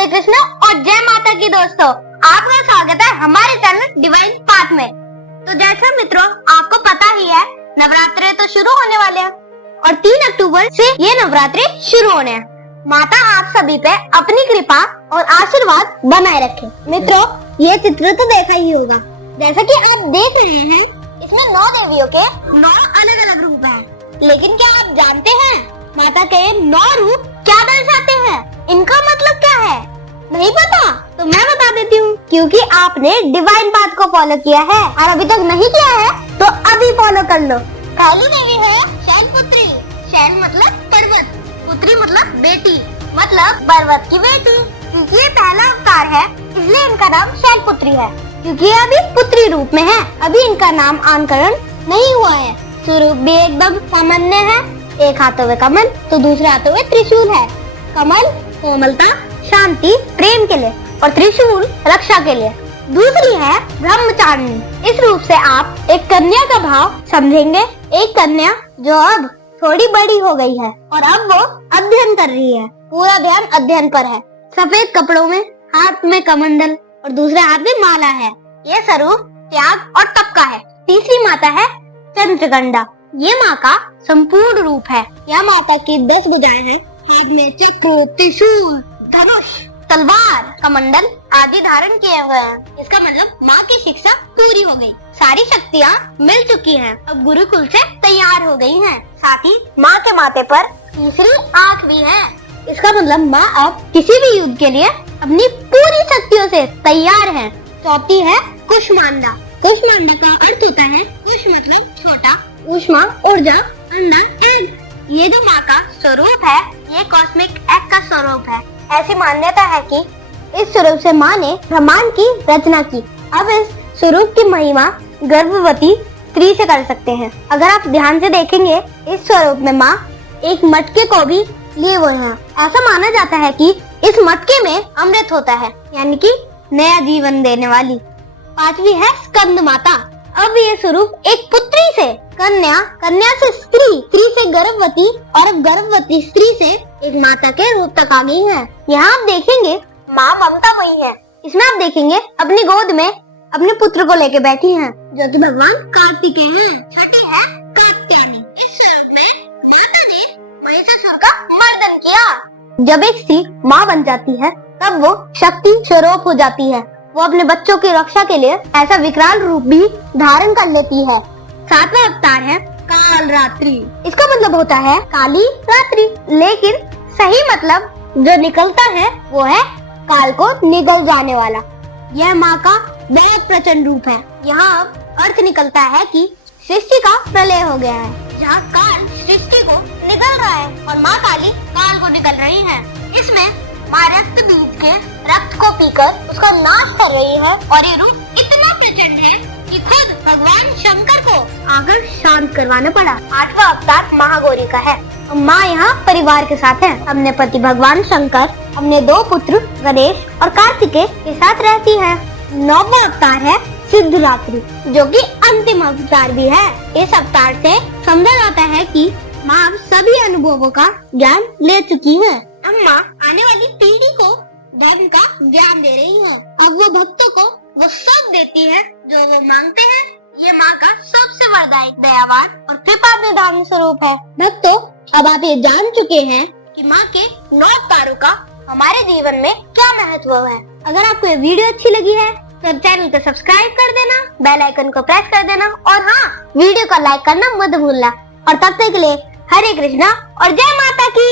हरे कृष्णा और जय माता की दोस्तों, आपका स्वागत है हमारे चैनल डिवाइन पाथ में। तो जैसे मित्रों आपको पता ही है, नवरात्रे तो शुरू होने वाले हैं और 3 अक्टूबर से ये नवरात्रे शुरू होने हैं। माता आप सभी पे अपनी कृपा और आशीर्वाद बनाए रखे। मित्रों ये चित्र तो देखा ही होगा, जैसा कि आप देख रहे हैं इसमें 9 देवियों के 9 अलग अलग रूप हैं। लेकिन क्या आप जानते हैं माता के 9 रूप क्या दर्शाते हैं? इनका मतलब क्या है? नहीं पता? तो मैं बता देती हूँ, क्योंकि आपने डिवाइन पाथ को फॉलो किया है और अभी तक नहीं किया है तो अभी फॉलो कर लो। पहली देवी है शैलपुत्री। शैल मतलब पर्वत, पुत्री मतलब बेटी, मतलब पर्वत की बेटी। क्योंकि ये पहला अवतार है इसलिए इनका नाम शैलपुत्री है, क्योंकि ये अभी पुत्री रूप में है, अभी इनका नाम नामकरण नहीं हुआ है। स्वरूप भी एकदम सामान्य है, एक हाथों में कमल तो दूसरे हाथों में त्रिशूल है। कमल कोमलता, शांति, प्रेम के लिए और त्रिशूल रक्षा के लिए। दूसरी है ब्रह्मचारिणी। इस रूप से आप एक कन्या का भाव समझेंगे, एक कन्या जो अब थोड़ी बड़ी हो गई है और अब वो अध्ययन कर रही है, पूरा ध्यान अध्ययन पर है। सफेद कपड़ों में, हाथ में कमंडल और दूसरे हाथ में माला है। ये स्वरूप त्याग और तप का है। तीसरी माता है चंद्रगंडा। ये माँ का संपूर्ण रूप है। यह माता की 10 भुजाएं हैं, हाथ में चक्र, त्रिशूल, धनुष, तलवार, कमंडल आदि धारण किए हुए हैं। इसका मतलब माँ की शिक्षा पूरी हो गई, सारी शक्तियाँ मिल चुकी हैं, अब गुरुकुल से तैयार हो गई हैं। साथ ही माँ के माथे पर तीसरी आँख भी है। इसका मतलब माँ अब किसी भी युद्ध के लिए अपनी पूरी शक्तियों से तैयार है। चौथी है कुष्मांडा। कुष्मांडा का अर्थ होता है कुश मतलब छोटा, ऊष्मा ऊर्जा, अंडा एग। ये जो माँ का स्वरूप है ये कॉस्मिक एग का स्वरूप है। ऐसी मान्यता है कि इस स्वरूप से माँ ने ब्रह्मांड की रचना की। अब इस स्वरूप की महिमा गर्भवती स्त्री से कर सकते हैं। अगर आप ध्यान से देखेंगे इस स्वरूप में माँ एक मटके को भी लिए हुए हैं। ऐसा माना जाता है कि इस मटके में अमृत होता है, यानी कि नया जीवन देने वाली। पांचवी है स्कंद माता। अब ये स्वरूप एक पुत्री से कन्या, कन्या से स्त्री, स्त्री से गर्भवती और अब गर्भवती स्त्री से एक माता के रूप तक आ गई है। यहाँ आप देखेंगे माँ ममता वही है। इसमें आप देखेंगे अपनी गोद में अपने पुत्र को लेके बैठी हैं, जो कि भगवान कार्तिकेय हैं। छठी है कात्यायनी। इस स्वरूप में माता ने महिषासुर का मर्दन किया। जब एक स्त्री माँ बन जाती है तब वो शक्ति स्वरूप हो जाती है। वो अपने बच्चों की रक्षा के लिए ऐसा विकराल रूप भी धारण कर लेती है। 7वां अवतार है काल रात्रि। इसका मतलब होता है काली रात्रि, लेकिन सही मतलब जो निकलता है वो है काल को निगल जाने वाला। यह माँ का बहुत प्रचंड रूप है। यहाँ अर्थ निकलता है कि सृष्टि का प्रलय हो गया है, जहाँ काल सृष्टि को निगल रहा है और माँ काली काल को निगल रही है। इसमें माँ रक्त बीज के रक्त को पीकर उसका नाश कर रही है और ये रूप इतना प्रचंड है कि खुद भगवान शंकर को आकर शांत करवाना पड़ा। 8वां अवतार महागौरी का है। माँ यहाँ परिवार के साथ है। अपने पति भगवान शंकर, अपने 2 पुत्र गणेश और कार्तिकेय के साथ रहती है। 9वां अवतार है सिद्धरात्रि, जो कि अंतिम अवतार भी है। इस अवतार से समझा जाता है कि माँ सभी अनुभवों का ज्ञान ले चुकी है। अब माँ आने वाली पीढ़ी को धर्म का ज्ञान दे रही है। अब वो भक्तों को वो सब देती है जो वो मांगते हैं। ये माँ का सबसे वरदायी, दयावान और कृपा निधान स्वरूप है। भक्तों अब आप ये जान चुके हैं कि माँ के 9 अवतारों का हमारे जीवन में क्या महत्व है। अगर आपको ये वीडियो अच्छी लगी है तो चैनल को सब्सक्राइब कर देना, बेल आइकन को प्रेस कर देना और हाँ, वीडियो को लाइक करना मत भूलना। और तब तक के लिए हरे कृष्णा और जय माता की।